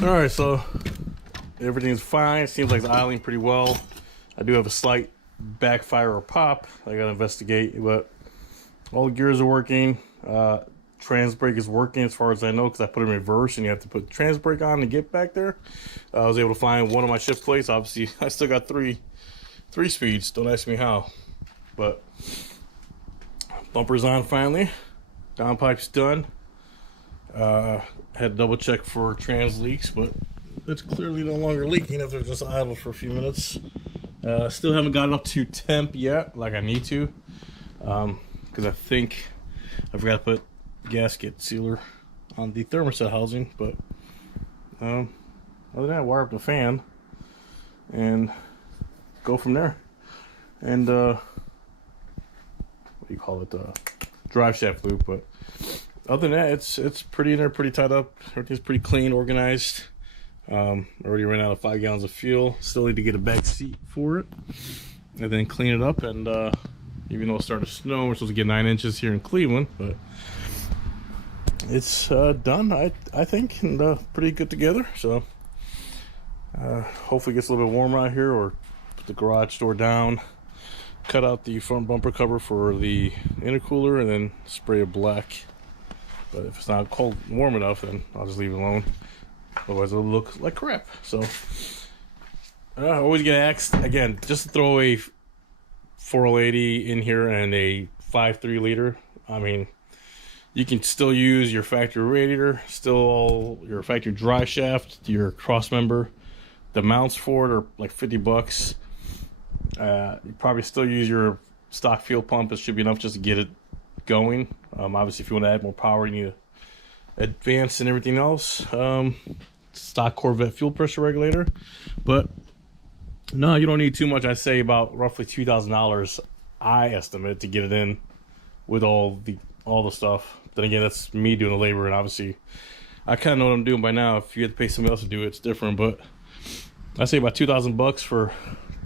All right, so everything's fine. Seems like it's idling pretty well. I do have a slight backfire or pop I gotta investigate, but all the gears are working. Trans brake is working as far as I know, because I put it in reverse and you have to put the trans brake on to get back there. I was able to find one of my shift plates. Obviously, I still got three speeds. Don't ask me how. But bumper's on finally. Downpipe's done. Had to double check for trans leaks, but it's clearly no longer leaking if they're just idle for a few minutes. Still haven't gotten up to temp yet, like I need to, because I think I forgot to put gasket sealer on the thermostat housing. But other than that, wire up the fan and go from there. And what do you call it? Drive shaft loop. But other than that, it's pretty in there, pretty tied up. Everything's pretty clean, organized. Already ran out of 5 gallons of fuel. Still need to get a back seat for it and then clean it up. And even though it started to snow, we're supposed to get 9 inches here in Cleveland, but it's done, I think, and pretty good together. So hopefully it gets a little bit warmer out here, or put the garage door down, cut out the front bumper cover for the intercooler, and then spray it black. But if it's not cold warm enough, then I'll just leave it alone. Otherwise it'll look like crap. So I always get asked again, just to throw a 4080 in here and a 5.3 liter. I mean, you can still use your factory radiator, still your factory dry shaft, your cross member. The mounts for it are like $50. You probably still use your stock fuel pump. It should be enough just to get it going. Obviously, if you want to add more power, you need to advance and everything else. Stock Corvette fuel pressure regulator. But no, you don't need too much. I say about roughly $2,000 I estimate to get it in with all the stuff. Then again, that's me doing the labor, and obviously I kind of know what I'm doing by now. If you had to pay somebody else to do it, it's different. But I say about $2,000 for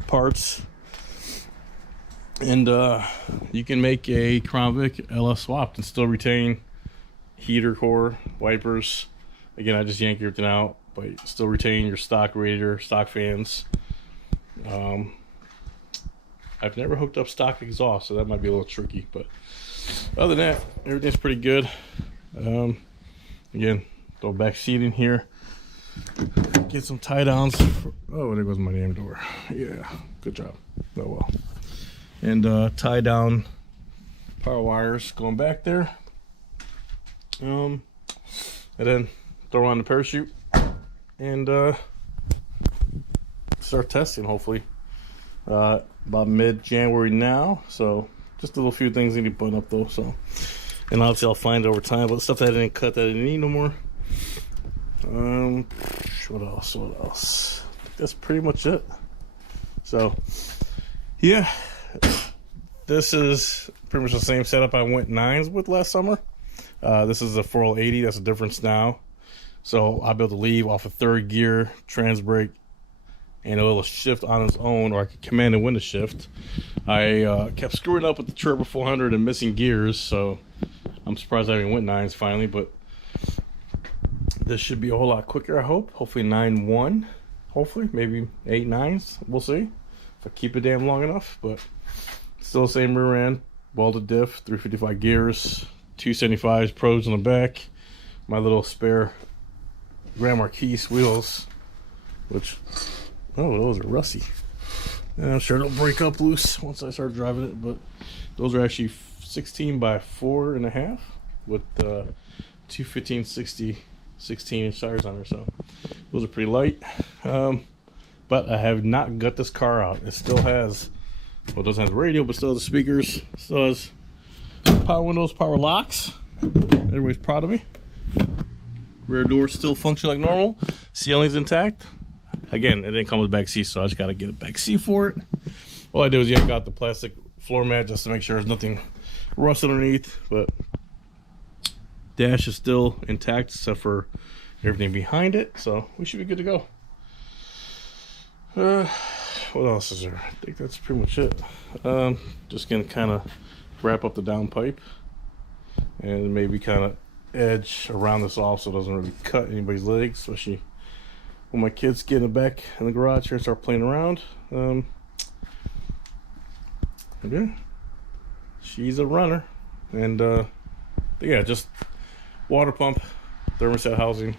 parts, and you can make a Crown Vic LS swapped and still retain heater core, wipers. Again, I just yank everything out, but still retain your stock radiator, stock fans. I've never hooked up stock exhaust, so that might be a little tricky, but other than that, everything's pretty good. Again, throw back seat in here, get some tie downs. Oh, there goes my damn door. Yeah, good job. Oh well. And tie down power wires going back there. And then throw on the parachute and start testing, hopefully about mid-January now. So just a little few things need to button up though. So, and obviously I'll find over time, but stuff that I didn't cut that I didn't need no more. What else? That's pretty much it. So yeah, this is pretty much the same setup I went 9s with last summer. This is a 4080. That's the difference now. So I'll be able to leave off a 3rd gear, trans brake, and it'll shift on its own, or I can command and win the shift. I kept screwing up with the Turbo 400 and missing gears, so I'm surprised I even went 9s finally, but this should be a whole lot quicker, I hope. Hopefully 9.1, hopefully, maybe 8 9s, we'll see if I keep it damn long enough. But still the same rear end, welded diff, 355 gears, 275s pros on the back, my little spare Grand Marquis wheels, which, oh, those are rusty. I'm sure it'll break up loose once I start driving it, but those are actually 16 by 4.5 with 215/60 16-inch tires on there, so those are pretty light. But I have not got this car out. It still has, well, it doesn't have the radio, but still has the speakers, still has power windows, power locks. Everybody's proud of me. Rear door still function like normal. Ceiling's intact. Again, it didn't come with a back seat, so I just got to get a back seat for it. All I did was yank out the plastic floor mat just to make sure there's nothing rust underneath. But dash is still intact except for everything behind it, so we should be good to go. What else is there? I think that's pretty much it. Just gonna kind of wrap up the downpipe and maybe kind of edge around this off so it doesn't really cut anybody's legs, especially when my kids get in the back in the garage here and start playing around. Yeah, she's a runner. And yeah, just water pump, thermostat housing,